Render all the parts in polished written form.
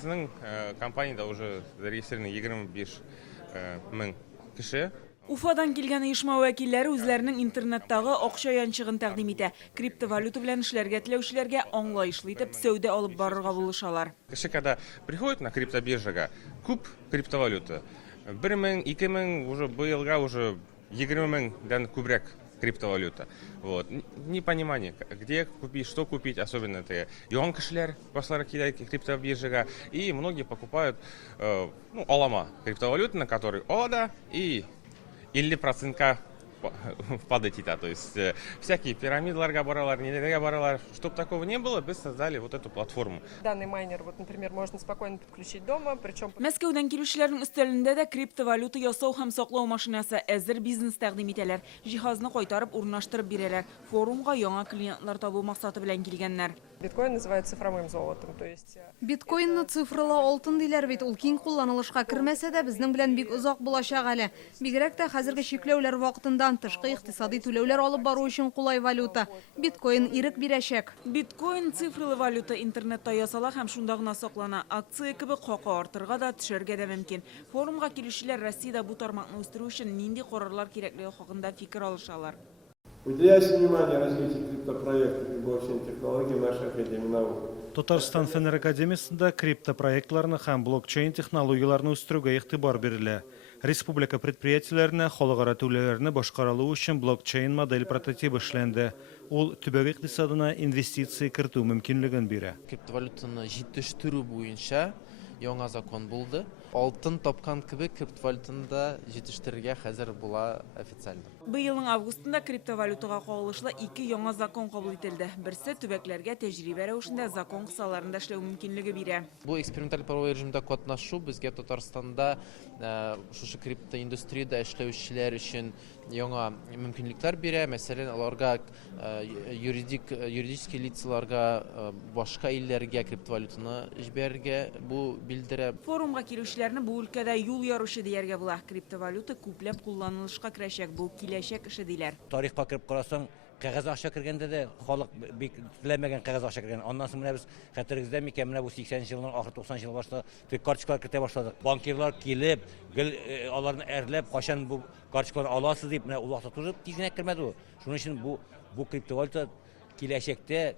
Біздің компанияда уже зарегистрированы 25 мың кіші. Уфадан келген ұйышма вәкилләре үзләренең интернеттагы акча янчыгын тәкъдим итә. Криптовалюта белән эшләргә теләүчеләргә аңлаешлы итеп сәүдә алып барырга булышалар. Кеше, когда приходит на криптобиржага, күп криптовалюта. 1 мың, 2 мың, уже быелга уже 20 мыңдан күбрәк криптовалюта. Вот. Непонимание, где купить, что купить, особенно это яңа кешеләр башлары килә криптобиржага, и многие покупают алама криптовалюты, на который ода и 50% падать итә. То есть всякие пирамидаларга баралар, нелерге баралар. Чтобы такого не было, мы создали вот эту платформу. Данный майнер, вот, например, можно спокойно подключить дома, причем... Мәскәүдән килүчеләрнең өстәлендә дә криптовалюта ясау һәм саклау машинасы әзер бизнес тәкъдим итәләр. Җиһазны кайтарып, урнаштырып бирәләр. Форумга яңа клиентлар табу максаты белән килгәннәр. Биткоин называют цифровым золотом, то есть... Биткоинны цифрлы алтын диләр бит, ул киң кулланылышка кермәсә дә, безнең белән бик озак булачак әле. Бигрәк тә хәзерге чикләүләр вакытындан тышкы икътисади түләүләр алып бару өчен кулай валюта. Биткоин ирек бирәчәк. Биткоин цифрлы валюта интернетта ясала һәм шунда гына саклана. Акция кебек хака артырга да, төшәргә дә мөмкин. Форумга килүчеләр Россиядә бу тармакны үстерү өчен нинди карарлар кирәклеге хакында фикер алышалар. Уделяйся внимание развитию криптопроектов и блокчейн-технологий в нашей Академии наук. Татарстан Фенер Академиясында криптопроектларны һәм блокчейн технологияларны үстерүгә игътибар бирелә. Республика предприятиеләренә халыкара түләүләрне башкарылу өчен блокчейн модель прототипы эшләнде. Ул төбәк икътисадына инвестиция кертү мөмкинлеген бирә. Криптовалютаны җитештерү буенча яңа закон булды. Алтын тапкан кебек криптовалютаны да җитештерергә хәзер була официально. Быелның августында криптовалютага кагылышлы 2 яңа закон кабул ителде. Берсе төбәкләргә тәҗрибә рәвешендә закон кысаларында эшләү мөмкинлеге бирә. Бу эксперименталь правовой режимда катнашу безгә Татарстанда шушы криптоиндустрияда эшләүчеләр өчен яңа мөмкинлекләр бирә. Мәсәлән, аларга юридический лицаларга башка илләргә криптовалютаны җибәрергә бу билдерә. Форумга килүчеләрне бу өлкәдә юл яручы дияргә була. Криптовалюта күпләп кулланылышка керәчәк, бу киләчәк эше диләр. Тарихка кереп карасаң, кәгазь акча кергәндә дә халык бик теләмәгән кәгазь акча кергән. Аннан соң менә без хәтерегездә микән менә бу 80 елның ахыр 90 ел башта карточкалар кертә башладык. Банкирлар килеп, аларны әрләп, качан бу карточкаларны аласыз дип, менә ул вакытта туры тизгенә кермәде ул. Шуның өчен бу криптовалюта киләчәктә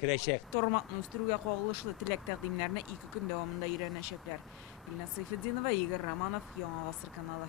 керәчәк. Тармакны үстерүгә кагылышлы теләк тәкъдимнәрне 2 көн дәвамында өйрәнәчәкләр. Илназ Сайфетдинова, Игорь Романов, Яңа Гасыр каналы.